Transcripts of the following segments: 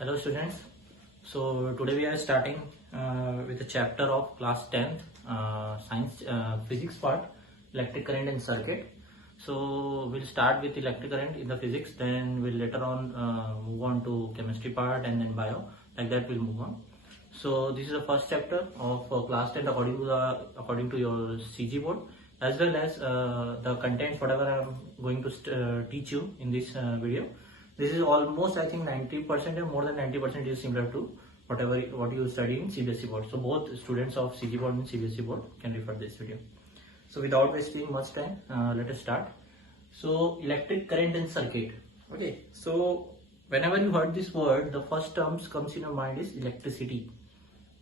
Hello students. So today we are starting with a chapter of class 10th science physics part, electric current and circuit. So we'll start with electric current in the physics, then we'll later on move on to chemistry part and then bio. Like that we'll move on. So this is the first chapter of class 10 according to your CG board, as well as the contents whatever I'm going to teach you in this video. This is almost, I think, 90% or more than 90% is similar to what you study in CBSE board. So both students of CG board and CBSE board can refer this video. So without wasting much time, let us start. So electric current and circuit. Okay. So whenever you heard this word, the first terms comes in your mind is electricity.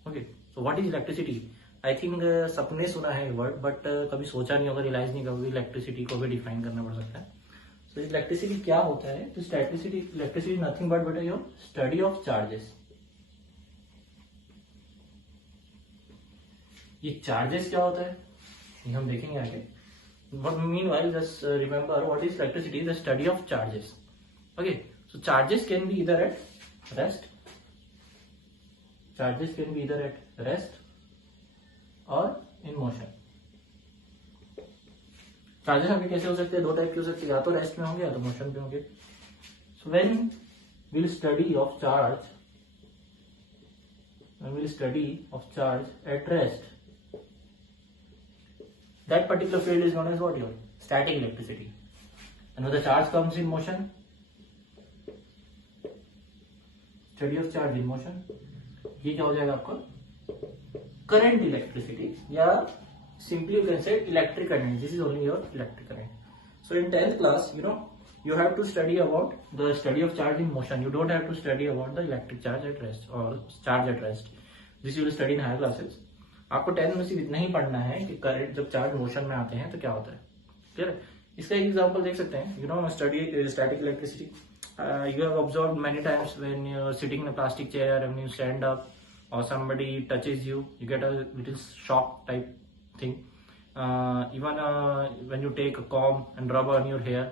Okay. So what is electricity? I think सबने सुना है word, but कभी सोचा नहीं होगा, realise नहीं कभी electricity को भी डिफाइन करना पड़ सकता है. So इलेक्ट्रिसिटी क्या होता है? तो इलेक्ट्रिसिटी नथिंग बट बेटा योर स्टडी ऑफ चार्जेस. ये चार्जेस क्या होता है ये हम देखेंगे आगे. But meanwhile just remember what is electricity, the study of charges. Okay. So charges can be either at rest, charges can be either at rest और इन मोशन. चार्जेस आपके कैसे हो सकते हैं? दो टाइप के हो सकते हैं, या तो रेस्ट में होंगे या तो मोशन पे होंगे. So when will study of charge at rest, that particular field is known as what? Your static electricity. And when the charge comes in motion, study of charge in motion, ये क्या हो जाएगा आपका? Current electricity, या simply you can say electric current. This is only your electric current. So in 10th class, you have to study about the study of charge in motion. You don't have to study about the electric charge at rest or charge at rest. This you will study in higher classes. आपको 10th में सिर्फ इतना ही पढ़ना है कि current जब charge motion में आते हैं तो क्या होता है. क्लियर है? इसका एक एग्जांपल देख सकते हैं. Study static electricity. You have observed many times when you are sitting in a plastic chair and you stand up or somebody touches you, you get a little shock type thing. Even when you take a comb and rub on your hair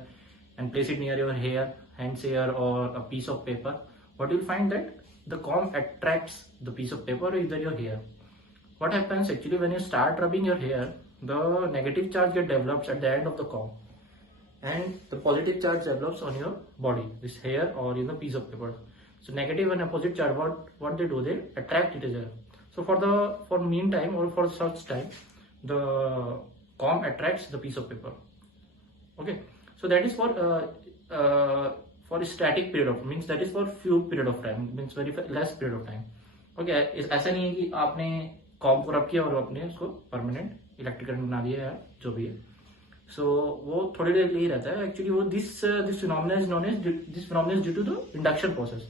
and place it near your hands hair or a piece of paper, what you'll find that the comb attracts the piece of paper or either your hair. What happens actually when you start rubbing your hair, the negative charge get develops at the end of the comb and the positive charge develops on your body, this hair or in the piece of paper. So negative and opposite charge, what they do, they attract each other. So for meantime or for such time, the comb attracts the piece of paper. Okay. So that is for a static period of, means that is for few period of time, means very less period of time. Okay. ऐसा नहीं है कि आपने com को रब किया और आपने उसको परमानेंट इलेक्ट्रिक करंट बना दिया या जो भी है. सो वो थोड़ी देर के लिए रहता है. एक्चुअली वो this phenomena is known as due to the induction process.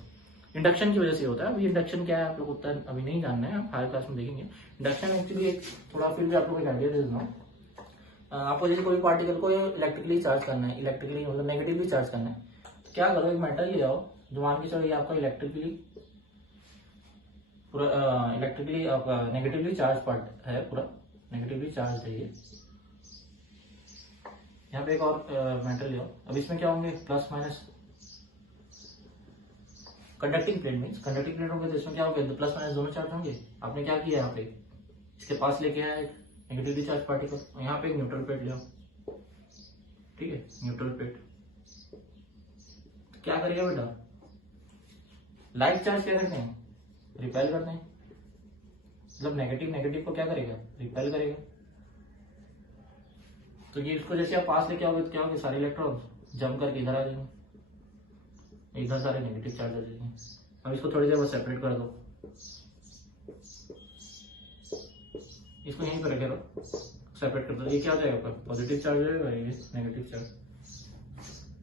Induction की वजह से होता है. अभी इंडक्शन क्या है आप लोग उतना अभी नहीं जानना है, आप हायर क्लास में देखेंगे. इंडक्शन एक्चुअली एक थोड़ा फिर भी आप लोग एक आइडिया दे देता हूँ. आपको जैसे कोई पार्टिकल को इलेक्ट्रिकली चार्ज करना है, इलेक्ट्रिकली मतलब नेगेटिवली चार्ज करना है, तो क्या करो, एक मेटल ले आओ जो मान के चलो ये आपका इलेक्ट्रिकली आपका नेगेटिवली चार्ज पार्ट है, पूरा नेगेटिवली चार्ज है ये. यहाँ पे एक और मेटल ले आओ. अब इसमें क्या होंगे? Plus minus. Conducting plate means conducting plate होंगे तो इसमें क्या होंगे? प्लस माइनस दोनों चार्ज होंगे. आपने क्या किया यहाँ पे, इसके पास लेके आया एक नेगेटिवली चार्ज पार्टिकल, यहाँ पे एक न्यूट्रल प्लेट ले आओ. ठीक है, न्यूट्रल प्लेट तो क्या करेगा बेटा? लाइक चार्ज क्या करते हैं? रिपेल करते हैं. मतलब नेगेटिव को क्या करेगा? रिपेल करेगा. तो ये इसको जैसे आप पास लेके आओगे तो क्या होंगे? सारे इलेक्ट्रॉन जम करके इधर आ जाएंगे, इधर सारे नेगेटिव चार्ज आ जाएंगे. अब इसको थोड़ी देर बाद सेपरेट कर दो, इसको यहीं पर रखे रहो, सेपरेट कर दो. ये क्या हो जाएगा? पॉजिटिव चार्ज हो जाएगा, ये नेगेटिव चार्ज.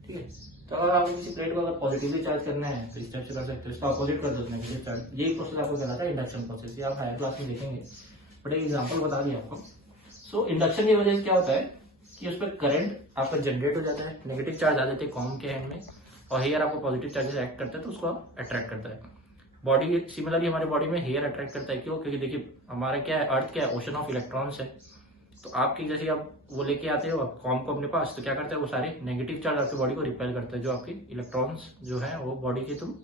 ठीक है. तो अगर आप किसी प्लेट को अगर पॉजिटिवली चार्ज करना है तो इस टाइप से कर सकते हो, इसको अपोजिट कर दो नेगेटिव चार्ज. यही प्रोसेस आपको कहलाता है इंडक्शन प्रोसेस. ये आप हायर क्लास में देखेंगे, बट एक एग्जाम्पल बता दिया आपको. सो इंडक्शन की वजह से क्या होता है कि उस पर करंट आपका जनरेट हो जाता है, नेगेटिव चार्ज आ जाते हैं कॉम के हैंड में, और हेयर आपको पॉजिटिव चार्जेस एक्ट करता है तो उसको अट्रैक्ट करता है. बॉडी सिमिलरली हमारे बॉडी में हेयर अट्रैक्ट करता है. क्यों? क्योंकि देखिए हमारा क्या है, अर्थ क्या है, ओशन ऑफ इलेक्ट्रॉन्स है. तो आपकी जैसे आप वो लेके आते हो कॉम को अपने पास, तो क्या करता है वो सारे नेगेटिव चार्ज आपकी बॉडी को रिपेल करता है, जो आपकी इलेक्ट्रॉन्स जो है वो बॉडी के थ्रू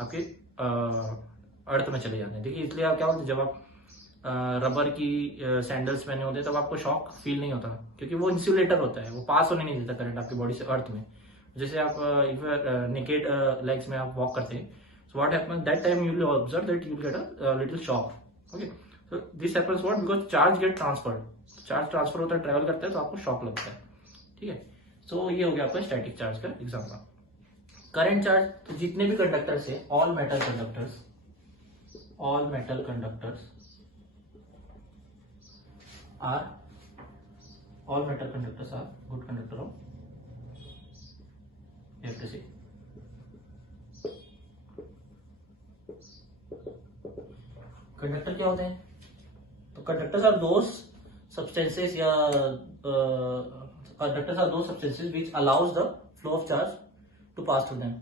आपके अर्थ में चले जाते हैं। देखिए इसलिए आप क्या बोलते हैं, जब आप रबर की सैंडल्स पहने होते हैं तब आपको शॉक फील नहीं होता, क्योंकि वो इंसुलेटर होता है, वो पास होने नहीं देता करंट आपकी बॉडी से अर्थ में। जैसे आप नेकेड लेग्स में आप वॉक करते हैं, सो what happens that time you will observe that you will get a little shock. Okay, so this happens what, because charge get transferred, charge transfer होता है, ट्रेवल करता है, तो आपको शॉक लगता है। ठीक है, सो ये हो गया आपका स्टैटिक चार्ज का एग्जाम्पल। करंट चार्ज, तो जितने भी कंडक्टर्स है, all metal conductors are good conductor of electricity. Conductor क्या होते हैं, तो conductors are those substances which allows the flow of charge to pass through them।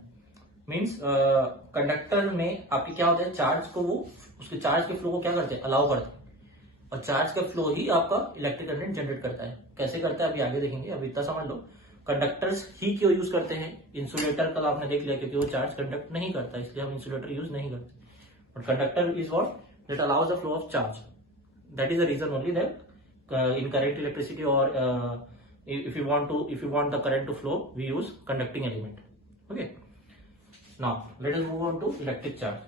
Means conductor में आपके क्या होता है, चार्ज को वो उसके चार्ज के फ्लो को क्या करते हैं, अलाउ करते हैं, और चार्ज का फ्लो ही आपका इलेक्ट्रिक करंट जनरेट करता है। कैसे करता है अभी आगे देखेंगे, अभी इतना समझ लो। कंडक्टर्स ही क्यों यूज करते हैं, इंसुलेटर कल आपने देख लिया, क्योंकि वो चार्ज कंडक्ट नहीं करता, इसलिए हम इंसुलेटर यूज नहीं करते। But conductor is what, that allows the flow of charge. That is the reason only that in current electricity or if you want the current to flow, we use conducting element। okay, now let us move on to electric charge।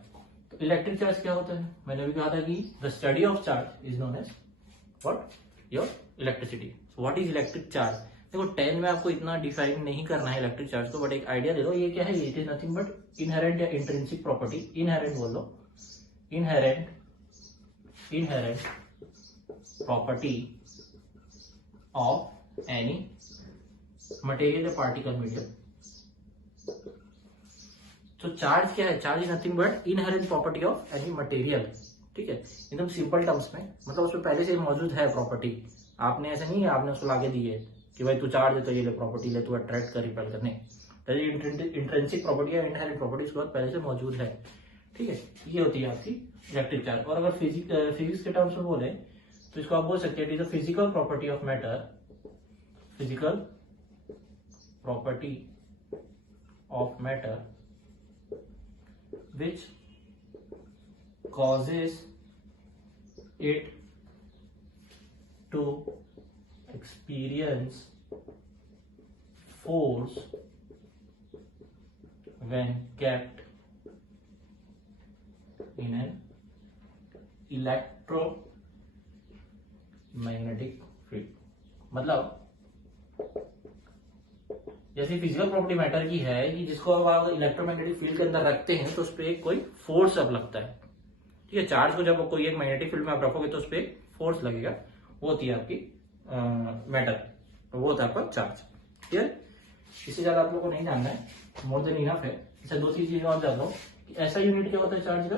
तो electric charge क्या होता है, मैंने भी कहा था कि the study of charge is known as what, your electricity. So what is electric charge, देखो 10 में आपको इतना डिफाइन नहीं करना है इलेक्ट्रिक चार्ज को, बट एक आइडिया ले लो। ये क्या है, it is nothing but inherent या इंट्रिंसिक प्रॉपर्टी, इनहेरेंट बोल लो, inherent property of any material या particle medium। तो चार्ज क्या है, charge is nothing but inherent property of any material. ठीक है, एकदम सिंपल टर्म्स में, मतलब उसमें पहले से मौजूद है प्रॉपर्टी, आपने ऐसे नहीं है आपने उसको लाके दी है कि भाई तू चार्ज है तो ये ले प्रॉपर्टी ले, तू अट्रैक्ट कर रिपेल करने, इंट्रिंसिक प्रॉपर्टी या इनहेरेंट प्रॉपर्टी उसके बाद पहले से मौजूद है। ठीक है, ये होती है आपकी इलेक्ट्रिक चार्ज। और अगर फिजिक्स के टर्म्स में बोले तो इसको आप बोल सकते हैं, it is a physical property of matter, physical property of matter which causes it to experience force when kept in an electromagnetic field। मतलब जैसे फिजिकल प्रॉपर्टी मैटर की है कि जिसको अब आप इलेक्ट्रोमैग्नेटिक फील्ड के अंदर रखते हैं तो उस पर कोई फोर्स अब लगता है। ठीक है, चार्ज को जब कोई एक मैग्नेटिक फील्ड में आप रखोगे तो उस पर फोर्स लगेगा, वो होती है आपकी मैटर, तो वो होता है आपका चार्ज। क्लियर, इससे ज्यादा आप लोगों को नहीं जानना है, मोर देन इनफ है। इससे दो चीजें और जान लो, ऐसा यूनिट क्या होता है चार्ज का,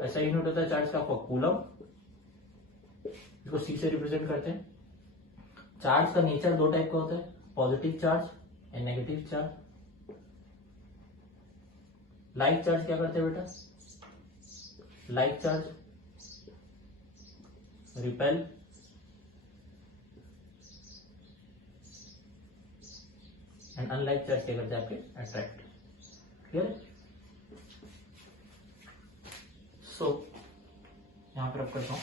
ऐसा यूनिट होता है चार्ज का आपका कूलम, इसको सी से रिप्रेजेंट करते हैं। चार्ज का नेचर दो टाइप का होता है, positive charge and negative charge. Like charge क्या करते हैं बेटा, like charge repel and unlike charge क्या करते हैं आपके अट्रैक्ट। क्लियर, सो यहां पर अब करता हूं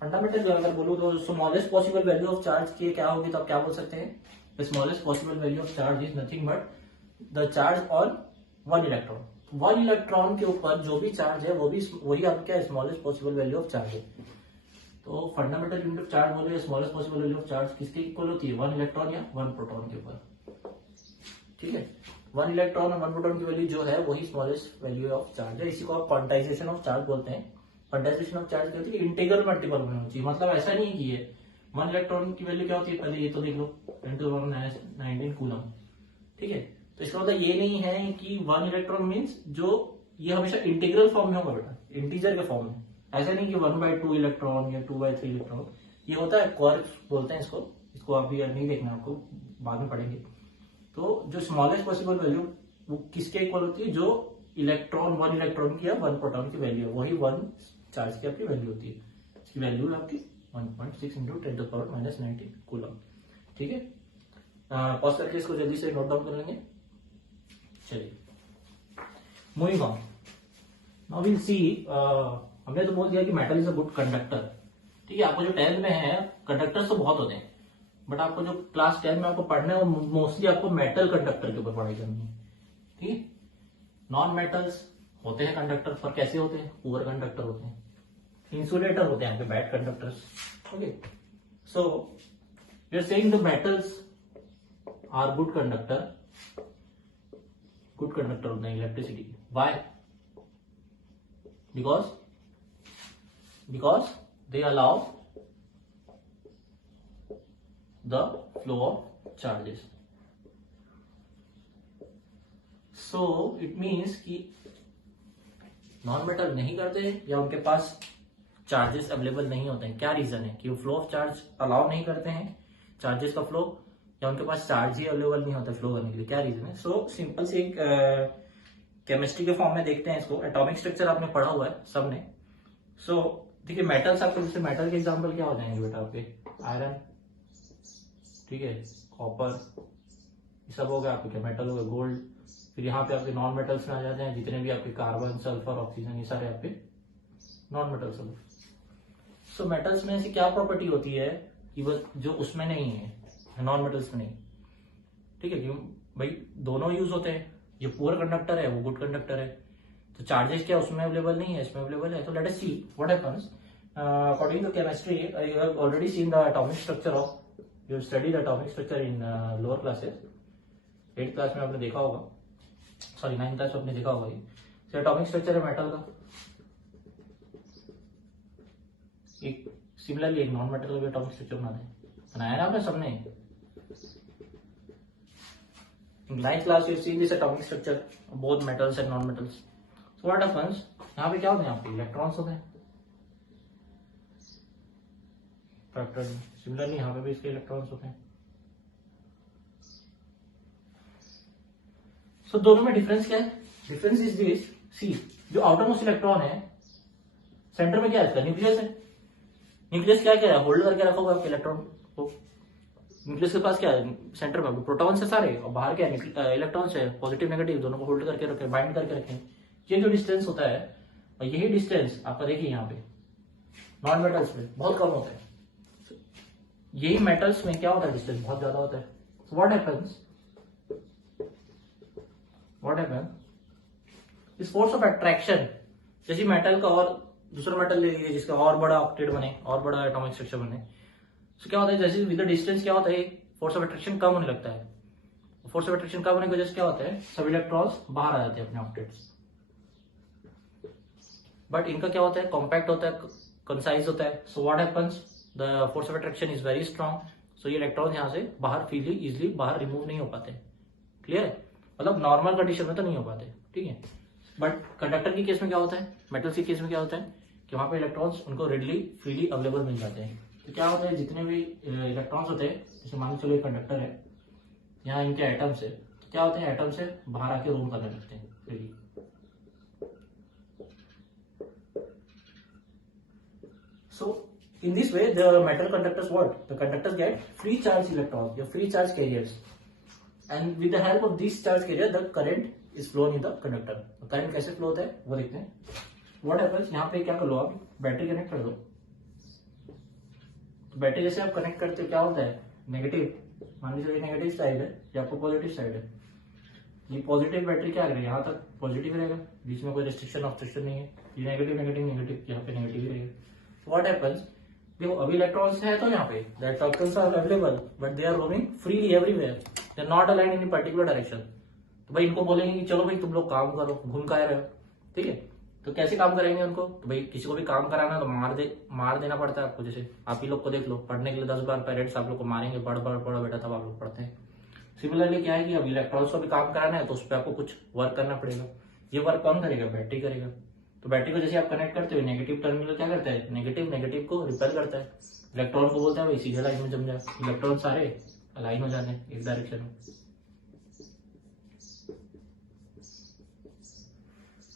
फंडामेंटल अगर बोलूं तो smallest possible value of charge की क्या होगी, तो आप क्या बोल सकते हैं, the smallest possible value of charge is nothing but the charge on one electron. One electron के ऊपर जो भी चार्ज है वही आपका क्या smallest possible value of charge है। तो फंडामेंटल यूनिट ऑफ चार्ज बोले smallest possible value of charge किसके इक्वल होती है, वन इलेक्ट्रॉन या वन प्रोटॉन के ऊपर। ठीक है, वन इलेक्ट्रॉन और वन प्रोटॉन की वैल्यू जो है वही स्मॉलेस्ट वैल्यू ऑफ चार्ज है। इसी को आप क्वांटाइजेशन ऑफ चार्ज बोलते हैं। क्वांटाइजेशन ऑफ चार्ज क्या होती है, इंटीग्रल मल्टीपल में होती है, मतलब ऐसा नहीं कि ये वन इलेक्ट्रॉन की वैल्यू क्या होती है, पहले ये तो देख लो 10⁻19 कूलम। ठीक है, तो इसका मतलब ये नहीं है कि वन इलेक्ट्रॉन मीन्स जो ये हमेशा इंटीग्रल फॉर्म में होगा बेटा, इंटीजर के फॉर्म में, ऐसा नहीं कि 1/2 इलेक्ट्रॉन या 2/3 इलेक्ट्रॉन। ये होता है क्वार्क बोलते हैं इसको आप भी नहीं देखना, आपको बाद में पढ़ेंगे। तो जो स्मॉलेस्ट पॉसिबल वैल्यू वो किसके इक्वल होती है, जो वन इलेक्ट्रॉन की या वन प्रोटॉन की वैल्यू है, वही वन चार्ज की आपकी वैल्यू होती है। इसकी वैल्यू आपकी 1.6 × 10⁻⁻19 कूलम। ठीक है, पॉज करके इसको जल्दी से नोट डाउन कर लेंगे। चलिए moving on, now will see, हमने तो बोल दिया कि metal is a good conductor. ठीक है, आपको जो 10th में है कंडक्टर्स तो बहुत होते हैं, बट आपको जो क्लास 10 में आपको पढ़ना है वो मोस्टली आपको मेटल कंडक्टर के ऊपर पढ़ाई करनी है। ठीक है, नॉन मेटल्स होते हैं कंडक्टर, पर कैसे होते हैं? पुअर कंडक्टर होते हैं, इंसुलेटर होते हैं आपके, bad conductors. Okay, so we are saying the metals are good conductor होते हैं electricity. Why? Because they allow the flow of charges. So it means कि नॉन मेटल नहीं करते या उनके पास चार्जेस अवेलेबल नहीं होते हैं। क्या रीजन है कि वो फ्लो ऑफ चार्ज अलाउ नहीं करते हैं, चार्जेस का फ्लो, या उनके पास चार्ज ही अवेलेबल नहीं होता फ्लो करने के लिए? क्या रीजन है? सो सिंपल से एक केमिस्ट्री के फॉर्म में देखते हैं इसको। एटॉमिक स्ट्रक्चर आपने पढ़ा हुआ है सबने। सो देखिए मेटल्स आपको, जैसे मेटल के एग्जांपल क्या हो जाएंगे बेटा आपके? आयरन, ठीक है, कॉपर, ये सब हो गया आपके क्या मेटल हो गया। गोल्ड, फिर यहाँ पे आपके नॉन मेटल्स में आ जाते हैं जितने भी आपके कार्बन, सल्फर, ऑक्सीजन, ये सारे आपके नॉन मेटल्स हो गए। सो मेटल्स में ऐसी क्या प्रॉपर्टी होती है कि वो जो उसमें नहीं है, नॉन मेटल्स में नहीं? ठीक है, क्यों भाई? दोनों यूज होते हैं, ये पुअर कंडक्टर है, वो गुड कंडक्टर है, तो चार्जेस क्या उसमें अवेलेबल नहीं है, इसमें अवेलेबल है। तो let us see what happens according to chemistry. You have already seen the atomic structure of, you studied atomic structure in lower classes. 8th class में आपने देखा होगा, सॉरी 9th क्लास में आपने देखा होगा। ये एटॉमिक स्ट्रक्चर है मेटल का। एक सिमिलरली एक नॉन मेटल का भी एटॉमिक स्ट्रक्चर बनाया ना आपने सबने। In 9th class you have seen this atomic structure of both metals and non-metals. So what happens? यहाँ पे क्या होते हैं? आपके इलेक्ट्रॉन्स होते हैं। सिमिलरली यहाँ पे भी इसके इलेक्ट्रॉन्स होते हैं। So दोनों में डिफरेंस क्या है? डिफरेंस इज दिस, सी, जो आउटर मोस्ट इलेक्ट्रॉन है सेंटर में क्या है इसका? न्यूक्लियस है। न्यूक्लियस क्या क्या है? होल्ड करके रखा होगा आपके इलेक्ट्रॉन को। न्यूक्लियस के पास क्या है? सेंटर में प्रोटॉन्स है सारे, और बाहर क्या है? इलेक्ट्रॉन्स है, पॉजिटिव नेगेटिव दोनों को होल्ड करके रखे, बाइंड करके रखे। ये जो डिस्टेंस होता है, और यही डिस्टेंस आपका देखिए यहाँ पे नॉन मेटल्स में बहुत कम होता है। यही मेटल्स में क्या होता है? डिस्टेंस बहुत ज्यादा होता है। So what happens? इस फोर्स ऑफ अट्रैक्शन, जैसे मेटल का और दूसरा मेटल ले लीजिए जिसका और बड़ा ऑक्टेट बने, और बड़ा एटॉमिक स्ट्रक्चर बने, तो क्या होता है? जैसे विद द डिस्टेंस क्या होता है? फोर्स ऑफ अट्रैक्शन कम होने लगता है। फोर्स ऑफ अट्रैक्शन कम होने की वजह से क्या होता है? सब इलेक्ट्रॉन्स बाहर आ जाते हैं अपने ऑक्टेट्स। बट इनका क्या होता है? कॉम्पैक्ट होता है, कंसाइज होता है। So what happens? The force of attraction is very strong, so ये इलेक्ट्रॉन यहाँ से बाहर फ्रीली इजिली बाहर रिमूव नहीं हो पाते। क्लियर है? मतलब नॉर्मल कंडीशन में तो नहीं हो पाते। ठीक है, बट कंडक्टर की केस में क्या होता है? मेटल की केस में क्या होता है कि वहां पे इलेक्ट्रॉन्स उनको रेडली फ्रीली अवेलेबल मिल जाते हैं। तो क्या होता है? जितने भी इलेक्ट्रॉन्स होते हैं, जैसे मान लो चलो ये कंडक्टर है, यहाँ इनके एटम्स है, तो क्या होते हैं? एटम से बाहर आके रोम करने लगते हैं freely. So in this way the metal conductors what? The conductors get free charge electrons, the free charge carriers, and with the help of this charge carrier the current is flown in the conductor. Current कैसे flow होता है वो देखते हैं। What happens? यहाँ पे क्या कर लो आप? बैटरी कनेक्ट कर दो। तो बैटरी जैसे आप कनेक्ट करते हो क्या होता है? नेगेटिव, मान लीजिए नेगेटिव साइड है, या आपको पॉजिटिव साइड है। ये पॉजिटिव बैटरी क्या करेगा? यहाँ तक पॉजिटिव रहेगा, बीच में कोई रिस्ट्रिक्शन ऑब्स्ट्रक्शन नहीं है। ये नेगेटिव नेगेटिव नेगेटिव, यहाँ पे नेगेटिव ही रहेगा। What happens? देखो अभी इलेक्ट्रॉन्स है तो यहाँ पे दैट टॉक्टन्स are available, but they are roaming freely everywhere, they are not aligned in particular direction. तो भाई इनको बोलेंगे कि चलो भाई तुम लोग काम करो, घूम का रहे हो। ठीक है, तो कैसे काम करेंगे उनको? तो भाई किसी को भी काम कराना तो मार देना पड़ता है आपको। जैसे आप ही लोग को देख लो, पढ़ने के लिए 10 बार पेरेंट्स आप लोग को मारेंगे, पढ़ो बेटा, तब आप लोग पढ़ते हैं। सिमिलरली क्या है कि अब इलेक्ट्रॉन्स को भी काम कराना है तो उस पर आपको कुछ वर्क करना पड़ेगा। ये वर्क कौन करेगा? बैटरी करेगा। तो बैटरी को जैसे आप कनेक्ट करते हो, नेगेटिव टर्मिनल क्या करता है? नेगेटिव को रिपेल करता है। इलेक्ट्रॉन को बोलता है भाई सीधे लाइन में जम जाए, इलेक्ट्रॉन सारे अलाइन हो जाने एक डायरेक्शन में।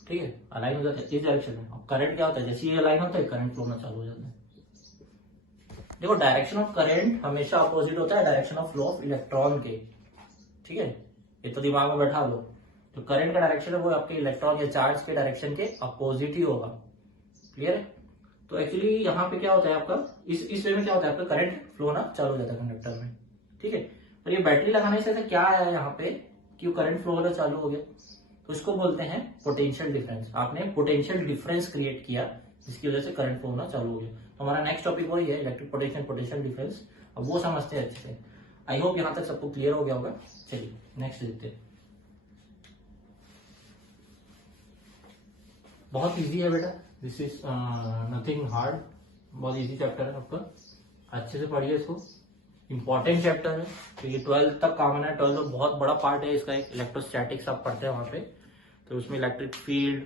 ठीक है, अलाइन हो जाता है इस डायरेक्शन में। अब करंट क्या होता है? जैसे ये अलाइन होता है करंट फ्लो में चालू हो जाता है। देखो डायरेक्शन ऑफ करंट हमेशा अपोजिट होता है direction of flow of electron के, ठीक है, ये तो दिमाग में बैठा लो। तो करंट का डायरेक्शन है वो आपके इलेक्ट्रॉन या चार्ज के डायरेक्शन के अपोजिट ही होगा, क्लियर है। तो एक्चुअली यहाँ पे क्या होता है आपका, इस वे में क्या होता है आपका करंट फ्लो होना चालू हो जाता है कंडक्टर में, ठीक है। और ये बैटरी लगाने से ऐसा क्या आया यहाँ पे कि करंट फ्लो होना चालू हो गया, तो इसको बोलते हैं पोटेंशियल डिफरेंस। आपने पोटेंशियल डिफरेंस क्रिएट किया जिसकी वजह से करंट फ्लो होना चालू हो गया। तो हमारा नेक्स्ट टॉपिक वही है इलेक्ट्रिक पोटेंशियल, पोटेंशियल डिफरेंस। अब वो समझते हैं अच्छे से। आई होप यहाँ तक सबको क्लियर हो गया होगा। चलिए नेक्स्ट देखते हैं। बहुत इजी है बेटा, दिस इज नथिंग हार्ड, बहुत इजी चैप्टर है आपका, अच्छे से पढ़िए इसको, इंपॉर्टेंट चैप्टर है। तो ये 12th तक काम है, 12th में बहुत बड़ा पार्ट है इसका, एक इलेक्ट्रोस्टैटिक्स आप पढ़ते हैं वहां पे, तो उसमें इलेक्ट्रिक फील्ड,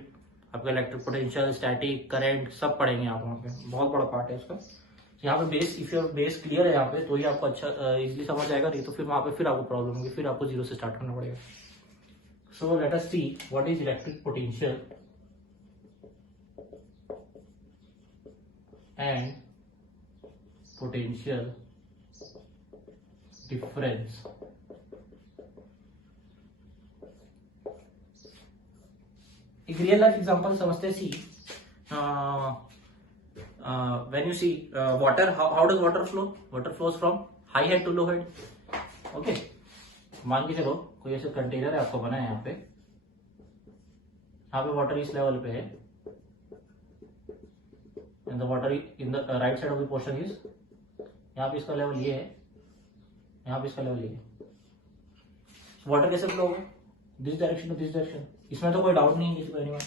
आपका इलेक्ट्रिक पोटेंशियल, स्टैटिक, करंट सब पढ़ेंगे आप वहां पे, बहुत बड़ा पार्ट है इसका। यहाँ पे base, if your base clear है यहाँ पे तो ही आपको अच्छा इजिली समझ आएगा, नहीं तो फिर वहां पे फिर आपको प्रॉब्लम होगी, फिर आपको जीरो से स्टार्ट करना पड़ेगा। So let us see what is electric potential and potential difference। एक रियल लाइफ एग्जांपल समझते हैं। See when you see water, how does water flow, water flows from high head to low head, okay. मान के चलो कोई ऐसे container है आपको बना है, यहाँ पे वाटर इस लेवल पे है, and the water in the right side of the portion is, यहाँ पे इसका लेवल ये है, यहाँ पे इसका लेवल ये है। वाटर कैसे फ्लो होगा, this direction to this direction, इसमें तो कोई डाउट नहीं है किसी को anyone.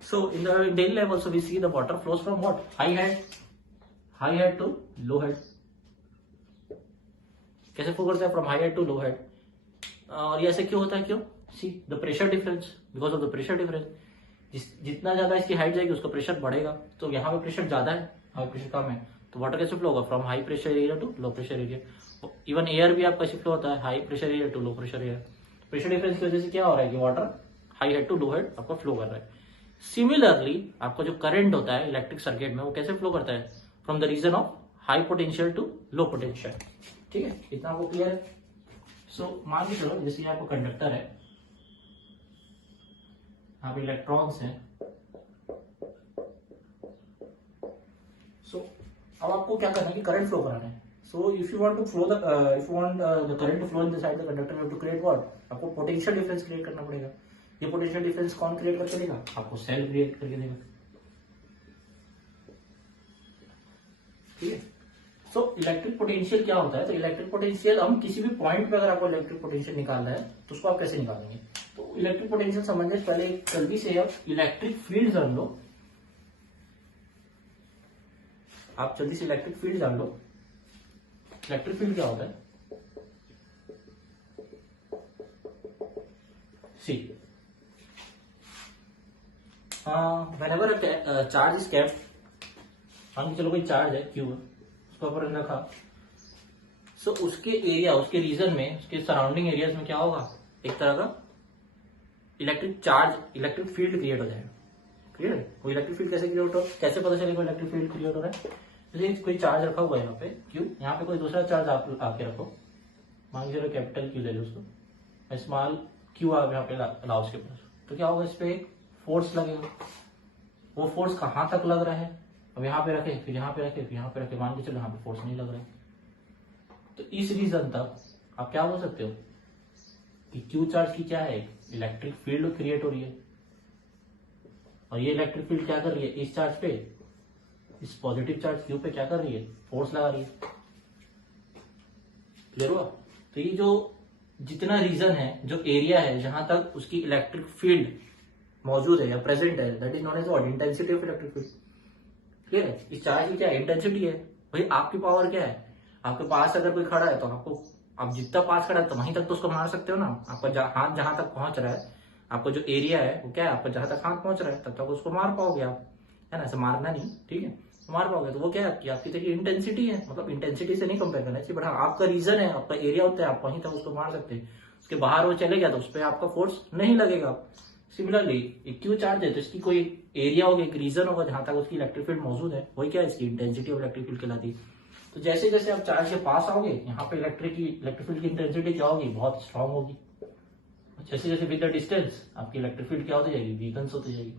So in the daily level so we see the water flows from what, high head to low head. कैसे फ्लो करता है, from high head to low head. और ये ऐसे क्यों होता है, क्यों, see the pressure difference, because of the pressure difference. जितना ज्यादा इसकी हाइट जाएगी उसका प्रेशर बढ़ेगा, तो यहाँ पे प्रेशर ज्यादा है, यहाँ पे प्रेशर कम है, तो वाटर कैसे फ्लो होगा, from high pressure area to low pressure area. Even air भी आपका कैसे फ्लो होता है, high pressure area to low pressure area. Pressure difference की वजह से क्या हो रहा है कि water high head to low head आपका फ्लो कर रहा है। सिमिलरली आपका जो करंट होता है इलेक्ट्रिक सर्किट में वो कैसे फ्लो करता है, from the region of high potential to low potential, ठीक है, इतना आपको क्लियर है। सो मान के चलो जैसे आपको कंडक्टर है, यहाँ पे इलेक्ट्रॉन्स हैं। सो अब आपको क्या करना है कि करंट फ्लो कराना है। So if you want to flow the current to flow in the side the conductor, you have to create what, आपको पोटेंशियल डिफरेंस क्रिएट करना पड़ेगा। ये पोटेंशियल डिफरेंस कौन क्रिएट करके देगा, आपको सेल क्रिएट करके देगा, ठीक है। सो इलेक्ट्रिक पोटेंशियल क्या होता है, तो इलेक्ट्रिक पोटेंशियल हम किसी भी पॉइंट पे अगर आपको इलेक्ट्रिक पोटेंशियल निकालना है तो उसको आप कैसे निकालेंगे। तो इलेक्ट्रिक पोटेंशियल समझने से पहले जल्दी से आप इलेक्ट्रिक फील्ड जान लो, आप जल्दी से इलेक्ट्रिक फील्ड जान लो। इलेक्ट्रिक फील्ड क्या होता है, सी व्हेनेवर चार्ज इज केप्ट, मान के चलो कोई चार्ज है क्यू, उसको ऊपर रखा, सो उसके एरिया, उसके रीजन में, उसके सराउंडिंग एरियाज में क्या होगा, एक तरह का electric charge, electric field create हो जाएगा, क्लियर है। वो इलेक्ट्रिक फील्ड कैसे क्रिएट हो, कैसे पता चलेगा इलेक्ट्रिक फील्ड क्रिएट हो रहा है, जैसे कोई चार्ज रखा हुआ है यहाँ पे क्यू, यहाँ पे कोई दूसरा चार्ज आप आके रखो, मान लीजिए कैपिटल क्यू ले लो उसको, स्मॉल क्यू आप यहाँ पे लाओ उसके पास, तो क्या होगा, इस पे एक फोर्स लगेगा। वो फोर्स कहाँ तक लग रहा है, अब यहाँ पे रखे, फिर यहाँ पे रखे, फिर यहाँ पे रखे, मान के चलो यहाँ पे फोर्स नहीं लग रहा है, तो इस रीजन तक आप क्या बोल सकते हो कि क्यू चार्ज की क्या है, इलेक्ट्रिक फील्ड क्रिएट हो रही है। और ये इलेक्ट्रिक फील्ड क्या कर रही है, इस चार्ज पे, इस पॉजिटिव चार्ज क्यू पे क्या कर रही है, फोर्स लगा रही है, क्लियर हुआ। तो ये जो जितना रीजन है, जो एरिया है जहां तक उसकी इलेक्ट्रिक फील्ड मौजूद है या प्रेजेंट है, that is known as what, intensity of electric field, clear है। इस चार्ज की क्या है, इंटेंसिटी है। भाई आपकी पावर क्या है, आपके पास अगर कोई खड़ा है तो आपको, आप जितना पास खड़ा है तो वहीं तक तो उसको मार सकते हो ना। आपका हाथ जहां तक पहुंच रहा है, आपको जो एरिया है वो क्या है, आपका जहां तक हाथ पहुंच रहा है तब तक उसको मार पाओगे आप, है ना, ऐसे मारना नहीं, ठीक है, तो मार पाओगे। तो वो क्या है आपकी देखिए इंटेंसिटी है, मतलब इंटेंसिटी से नहीं कंपेयर करना चाहिए, बट हाँ आपका रीजन है, आपका एरिया होता है, आप वहीं तक उसको मार सकते हैं। उसके बाहर वो चले गया तो उस पर आपका फोर्स नहीं लगेगा। सिमिलरली एक क्यू चार्ज है तो इसकी कोई एरिया होगा, एक रीजन होगा जहां तक उसकी इलेक्ट्रिक फील्ड मौजूद है, वही क्या है, इसकी इंटेंसिटी ऑफ इलेक्ट्रिक फील्ड कहलाती है। तो जैसे जैसे आप चार्ज के पास आओगे यहाँ पे इलेक्ट्रिक फील्ड की इंटेंसिटी क्या होगी, बहुत स्ट्रांग होगी। जैसे जैसे विद द डिस्टेंस आपकी इलेक्ट्रिक फील्ड क्या होती जाएगी, वीकन्स होती जाएगी।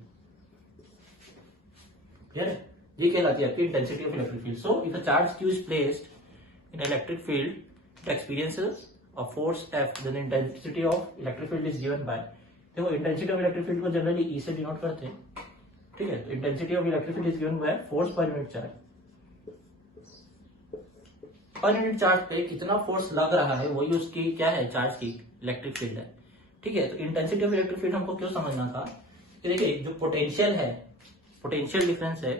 क्लियर है? ये कहलाती है आपकी intensity of electric field. So if a charge q is placed in electric field, it experiences a force F, then intensity of electric field is given by, देखो इंटेंसिटी ऑफ इलेक्ट्रिक फील्ड को generally E से denote करते हैं, ठीक है। तो intensity of electric field is given by force per unit charge. Per unit charge पे कितना फोर्स लग रहा है वही उसकी क्या है, चार्ज की इलेक्ट्रिक फील्ड है, ठीक है। तो इंटेंसिटी ऑफ इलेक्ट्रिक फील्ड हमको क्यों समझना था कि देखिए जो पोटेंशियल है, पोटेंशियल डिफरेंस है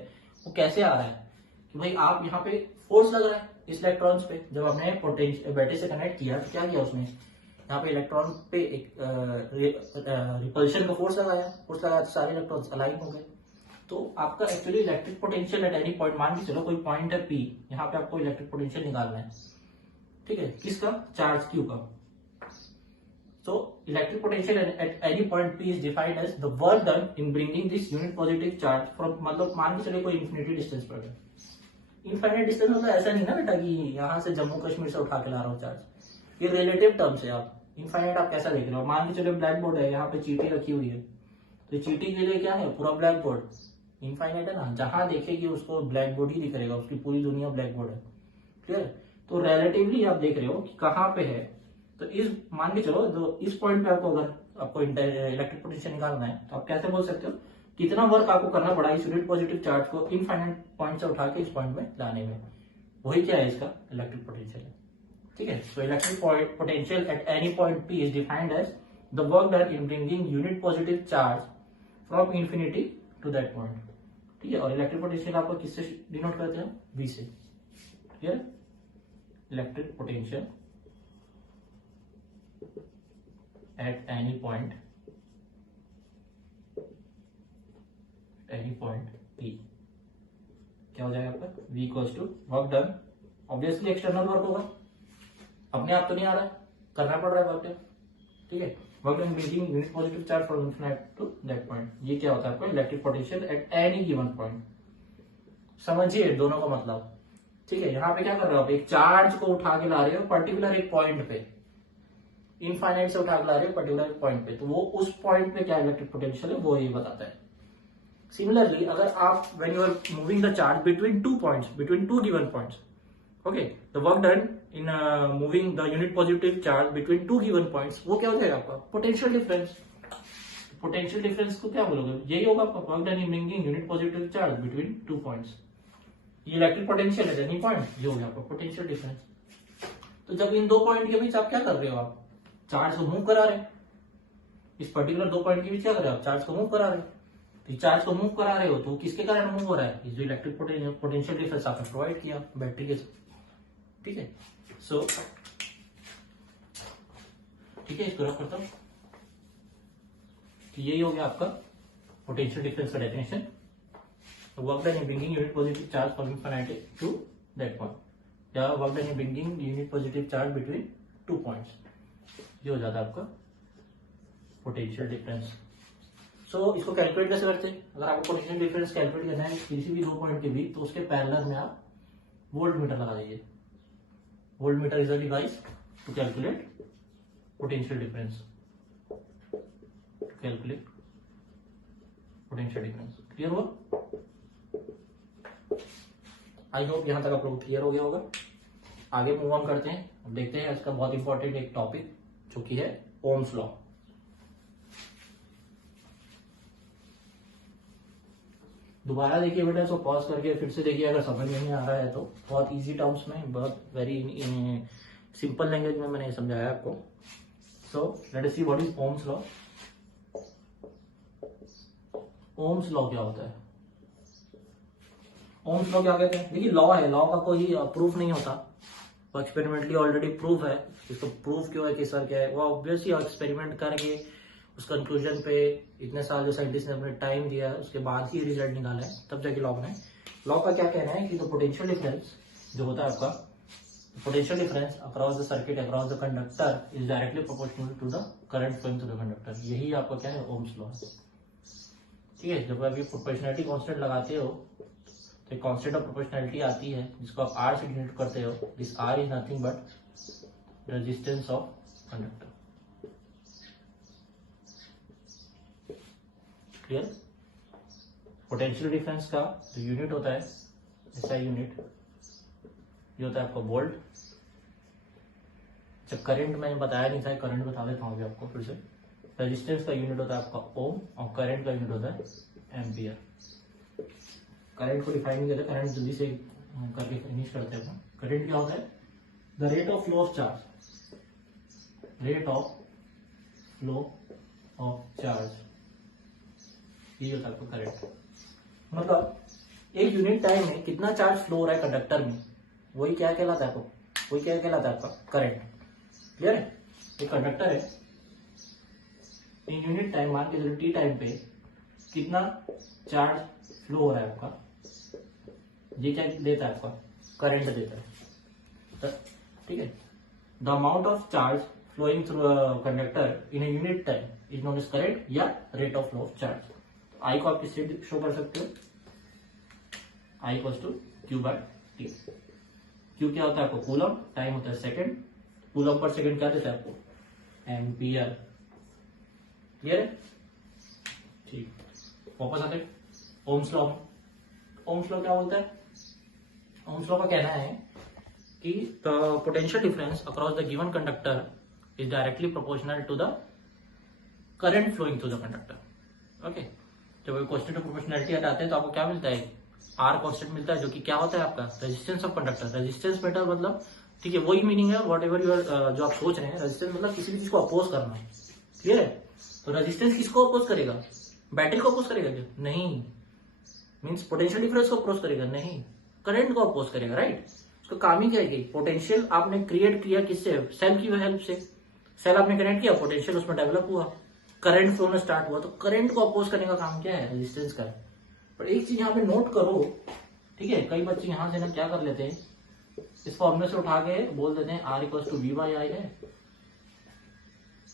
वो कैसे आ रहा है कि भाई आप यहाँ पे फोर्स लग रहा है इस इलेक्ट्रॉन्स पे। जब हमने बैटरी से कनेक्ट किया तो क्या किया उसने, यहाँ पे इलेक्ट्रॉन पे एक रिपल्शन का फोर्स लगाया तो सारे इलेक्ट्रॉन्स अलाइन हो गए। तो आपका actually electric potential at any point, मान के चलो कोई पॉइंट है P, यहाँ पे आपको इलेक्ट्रिक पोटेंशियल निकालना है, ठीक है, किसका, चार्ज Q का। So electric potential at any point P is defined as the work done in bringing this unit positive charge from, मतलब मान के चले कोई इंफिनिटी डिस्टेंस पर है। इनफाइनाइट डिस्टेंस मतलब ऐसा नहीं ना बेटा कि यहाँ से जम्मू कश्मीर से उठा के ला रहा हूँ चार्ज, ये रिलेटिव टर्म्स है। आप इनफाइनाइट आप कैसा देख रहे हो, मान के चले ब्लैक बोर्ड है, यहाँ पे चीटी रखी हुई है, तो चीटी के लिए क्या है, पूरा ब्लैक बोर्ड इनफाइनाइट है ना, जहां देखेगी उसको ब्लैक बोर्ड ही दिख रहेगा, उसकी पूरी दुनिया ब्लैक बोर्ड है। क्लियर? तो रिलेटिवली आप देख रहे हो कि कहाँ पे है, तो इस मान के चलो जो इस पॉइंट पे आपको अगर आपको इलेक्ट्रिक पोटेंशियल निकालना है तो आप कैसे बोल सकते हो, कितना वर्क आपको करना पड़ा इस यूनिट पॉजिटिव चार्ज को इनफाइनाइट पॉइंट से उठा के इस पॉइंट में लाने में, वही क्या है इसका इलेक्ट्रिक पोटेंशियल है, ठीक है। So electric potential at any point P is defined as the work done in bringing unit positive charge from infinity to that point, ठीक है। और इलेक्ट्रिक पोटेंशियल आपको किससे डिनोट करते हैं, V से। Clear? Electric potential at any point P क्या हो जाएगा आपका, V equals to work done, obviously external work होगा, अपने आप तो नहीं आ रहा है, करना पड़ रहा है वर्क, ठीक है। Work done bringing unit positive charge from infinite to that point, ये क्या होता है आपका electric potential at any given point. समझिए दोनों का मतलब, ठीक है। यहाँ पे क्या कर रहे हो आप, एक चार्ज को उठा के ला रहे हो पर्टिकुलर एक पॉइंट पे, इनफाइनाइट से उठा के ला रहे हो पर्टिकुलर पॉइंट पे, तो वो उस पॉइंट पे क्या इलेक्ट्रिक पोटेंशियल है वो ये बताता है। सिमिलरली अगर आप when you are moving the charge between two points, between two given points, okay, the work done in moving the unit positive charge between two given points, वो क्या हो जाएगा आपका पोटेंशियल डिफरेंस। पोटेंशियल डिफरेंस को क्या बोलोगे, यही होगा आपका work done in bringing unit positive charge between two points. ये इलेक्ट्रिक पोटेंशियल है एनी पॉइंट, ये हो गया आपका पोटेंशियल डिफरेंस। तो जब इन दो पॉइंट के बीच आप क्या कर रहे हो, आप चार्ज को मूव करा रहे हैं, इस पर्टिकुलर दो पॉइंट के बीच क्या कर रहे हो आप, चार्ज को मूव करा रहे हो। तो चार्ज को मूव करा रहे हो तो किसके कारण मूव हो रहा है, जो इलेक्ट्रिक पोटेंशियल डिफरेंस आपने प्रोवाइड किया बैटरी के साथ, ठीक है। सो ठीक है, इसको रख करता हूं, तो यही हो गया आपका पोटेंशियल डिफरेंस का definition. Work done in bringing unit positive charge from infinity to that point, या work done in bringing unit positive charge between two points, ये हो जाता है आपका पोटेंशियल डिफरेंस। सो इसको कैलकुलेट कैसे करते हैं, अगर आपको पोटेंशियल डिफरेंस कैलकुलेट करना है किसी भी दो पॉइंट के बीच, तो उसके पैरेलल में आप वोल्ट मीटर लगा दीजिए। Voltmeter is a device to calculate potential difference, calculate potential difference. Clear हुआ? आई होप यहां तक आप लोग क्लियर हो गया होगा। आगे मूव ऑन करते हैं, अब देखते हैं इसका बहुत इंपॉर्टेंट एक टॉपिक जो कि है ओम्स लॉ। दोबारा देखिए बेटा, इसको पॉज करके फिर से देखिए, अगर समझ में नहीं आ रहा है तो बहुत इजी टर्म्स में, बहुत वेरी सिंपल लैंग्वेज में मैंने समझाया आपको। सो let us see what is Ohm's law. Ohms law क्या होता है, ओम्स लॉ क्या कहते हैं, देखिए लॉ है, लॉ का कोई प्रूफ नहीं होता, वो एक्सपेरिमेंटली ऑलरेडी प्रूफ है। इसको प्रूफ क्यों है कि सर क्या है, वो ऑब्वियसली एक्सपेरिमेंट करके उस कंक्लूजन पे इतने साल जो साइंटिस्ट ने अपने टाइम दिया है उसके बाद ही रिजल्ट निकाला है, तब जाके लॉ बनाए। लॉ का क्या कहना है कि द पोटेंशियल डिफरेंस जो होता है आपका, potential difference across the circuit across the conductor is directly proportional to the current flowing through the conductor, यही आपका क्या है ओम्स लॉ है, ठीक है। जब आप ये प्रोपोर्शनलिटी कांस्टेंट लगाते हो तो एक कांस्टेंट ऑफ प्रोपोर्शनैलिटी आती है जिसको आप आर से डिनोट करते हो. This R is nothing but resistance of conductor. Clear. Potential difference का जो यूनिट होता है ऐसा यूनिट ये होता है आपका वोल्ट. जब करंट मैंने बताया नहीं था, करंट बता देता हूँ अभी आपको फिर से. रेजिस्टेंस का यूनिट होता है आपका ओम और करंट का यूनिट होता है एम्पियर. करंट को डिफाइन नहीं करते, करंट जल्दी से करके फिनिश करते हैं. करंट क्या होता है? The rate of flow of charge. Rate of flow of charge ये होता है आपको करंट. मतलब एक यूनिट टाइम में कितना चार्ज फ्लो हो रहा है कंडक्टर में, वही क्या कहलाता है आपको? वही क्या कहलाता है आपका? करंट. क्लियर है. एक कंडक्टर है, इन यूनिट टाइम मान के चलो टी टाइम पे कितना चार्ज फ्लो हो रहा है आपका, ये क्या देता है आपका? करंट देता है. तो ठीक है. The amount of charge flowing through conductor in a unit time is known as current या rate of flow of charge. I को आप किससे शो कर सकते हो? I equals to Q by T. Q क्या होता है आपको? कूलम. टाइम होता है सेकंड. कूलम पर सेकंड क्या देता है आपको? एम्पियर. क्लियर है. ठीक. वापस आते हैं ओम्स लॉ में. ओम्स लॉ क्या बोलता है? ओम्स लॉ का कहना है कि the potential difference across the given conductor is directly proportional to the current flowing through the conductor. Okay. जब क्वेश्चन ऑफ प्रोपोर्शनैलिटी हटाते हैं तो आपको क्या मिलता है? आर कांस्टेंट मिलता है जो कि क्या होता है आपका? Resistance of conductor. Resistance meter मतलब ठीक है वही मीनिंग है वॉट एवर यूर जो आप सोच रहे हैं. रेजिस्टेंस मतलब किसी भी चीज को अपोज करना. क्लियर है. तो रेजिस्टेंस किसको अपोज करेगा? बैटरी को अपोज करेगा क्या? नहीं. मीन्स पोटेंशियल डिफरेंस को अपोज करेगा? नहीं. करंट को अपोज करेगा. राइट. उसका काम ही क्या है? पोटेंशियल आपने क्रिएट किया किससे? सेल की हेल्प से. सेल आपने कनेक्ट किया, पोटेंशियल उसमें डेवलप हुआ, करंट फ्लो में स्टार्ट हुआ. तो करंट को अपोज करने का काम क्या है? रेजिस्टेंस का. पर एक चीज यहाँ पे नोट करो. ठीक है. कई बच्चे यहां से ना क्या कर लेते हैं, इस फॉर्मूले से उठा के बोल देते हैं R equal to V by I है.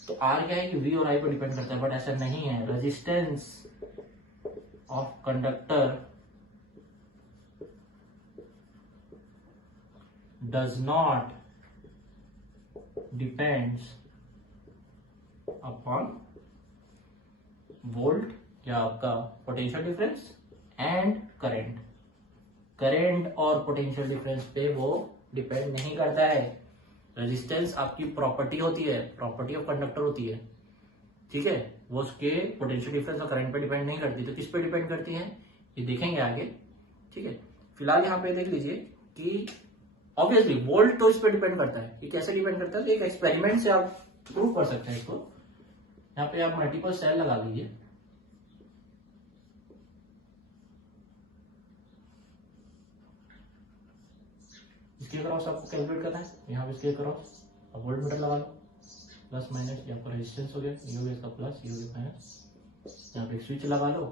तो आर क्या है कि वी और आई पर डिपेंड करता है, बट ऐसा नहीं है. Resistance of conductor does not depends upon volt या आपका potential difference and current. Current और पोटेंशियल डिफरेंस पे वो डिपेंड नहीं करता है. रेजिस्टेंस आपकी प्रॉपर्टी होती है, प्रॉपर्टी ऑफ कंडक्टर होती है. ठीक है. वो उसके पोटेंशियल डिफरेंस और करंट पे डिपेंड नहीं करती. तो किस पे डिपेंड करती है ये देखेंगे आगे. ठीक है. फिलहाल यहाँ पे देख लीजिए कि ऑब्वियसली वोल्ट तो इस पे डिपेंड करता है. ये कैसे डिपेंड करता है? तो एक एक्सपेरिमेंट से आप प्रूव कर सकते हैं इसको. यहाँ पे आप मल्टीपल सेल लगा लीजिए. इसके क्रॉस आपको कैलकुलेट करना है. यहाँ पे इसके क्रॉस अब वोल्ट मीटर लगा लो. प्लस माइनस यहाँ पर रेजिस्टेंस हो गया, ये हो गया इसका प्लस, ये हो गया माइनस. यहाँ पे एक स्विच लगा लो,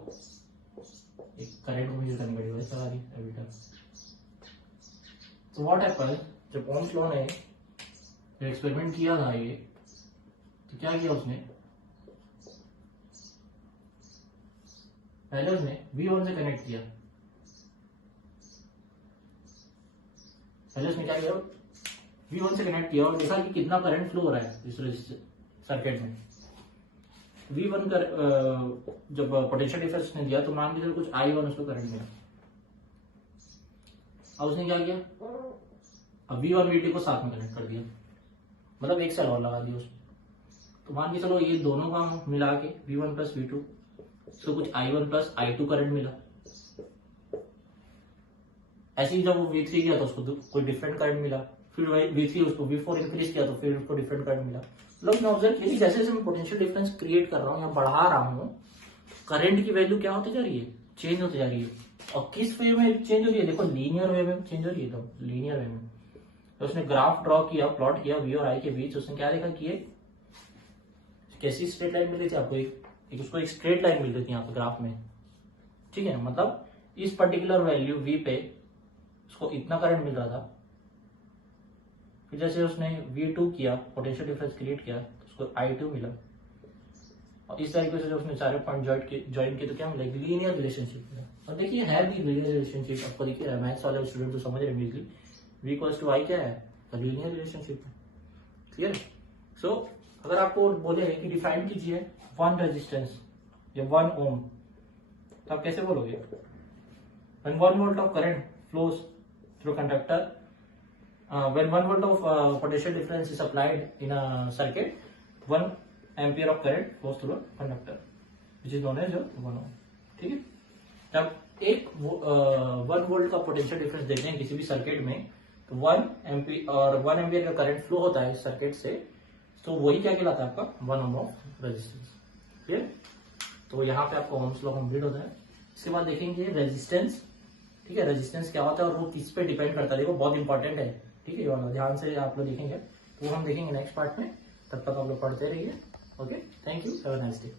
एक करंट को मेजर करने का डिवाइस लगा दी एमीटर. तो व्हाट हैपेंस, जब ओम्स लॉ ने एक्सपेरिमेंट किया था ये, तो क्या किया उसने? पहले उसने V1 से कनेक्ट किया. पहले उसने क्या किया? V1 से कनेक्ट किया और देखा कि कितना करंट फ्लो हो रहा है इस सर्किट में. V1 का जब पोटेंशियल डिफरेंस ने दिया तो मान लीजिए कुछ I1 उसको करंट मिला. अब उसने क्या किया? अब V1 V2 को साथ में कनेक्ट कर दिया, मतलब एक सेल और लगा दिया उसमें. तो मान के चलो ये दोनों का मिला के V1 प्लस V2, इसको कुछ I1 प्लस I2 करंट मिला. ऐसे ही जब वो V3 किया तो उसको कोई डिफरेंट करंट मिला. फिर V3 उसको V4 इंक्रीज किया तो फिर उसको डिफरेंट करंट मिला. मतलब मैं ऑब्जर्व किया जैसे जैसे मैं पोटेंशियल डिफरेंस क्रिएट कर रहा हूँ या बढ़ा रहा हूँ, करंट की वैल्यू क्या होती जा रही है? चेंज होती जा रही है. और किस वे में चेंज हो रही है? देखो लीनियर वे में चेंज हो रही है. तो लीनियर वे में तो उसने ग्राफ ड्रॉ किया, प्लॉट किया V और I के बीच. उसने क्या देखा कि ये कैसी स्ट्रेट लाइन मिल रही थी आपको? एक उसको एक स्ट्रेट लाइन मिल रही थी यहाँ पे ग्राफ में. ठीक है. मतलब इस पर्टिकुलर वैल्यू V पे उसको इतना करंट मिल रहा था. फिर जैसे उसने V2 किया, पोटेंशियल डिफरेंस क्रिएट किया, तो उसको I2 मिला. और इस तरीके से जब उसने सारे पॉइंट ज्वाइन किए तो क्या मिलेगा, लीनियर रिलेशनशिप है। और देखिए है भी लीनियर रिलेशनशिप, आपको देखिए मैथ्स वाले स्टूडेंट तो समझ रहे हैं इजीली, V इक्वल्स टू आई क्या है, लीनियर रिलेशनशिप है। क्लियर। सो अगर आपको बोले कि डिफाइन कीजिए 1 रेजिस्टेंस या 1 ओम, तो आप कैसे बोलोगे, when 1 volt of current flows through conductor, when 1 volt of potential difference is applied in a circuit, 1 ampere of current flows through a conductor which is known as 1 ohm। ठीक है। जब एक 1 वोल्ट का पोटेंशियल डिफरेंस देखते हैं किसी भी circuit में, तो 1 एम्पियर और 1 एम्पियर का करंट फ्लो होता है इस सर्किट से, तो वही क्या कहलाता है आपका 1 ओम ऑफ रेजिस्टेंस। क्लियर। तो यहाँ पे आपका ओम्स लॉ कंप्लीट होता है। इसके बाद देखेंगे रेजिस्टेंस। ठीक है, रेजिस्टेंस क्या होता है और वो किस पे डिपेंड करता है, देखो बहुत इंपॉर्टेंट है। ठीक है, ये वाला ध्यान से आप लोग देखेंगे, तो हम देखेंगे नेक्स्ट पार्ट में। तब तक आप लोग पढ़ते रहिए। Okay, thank you, have a nice day.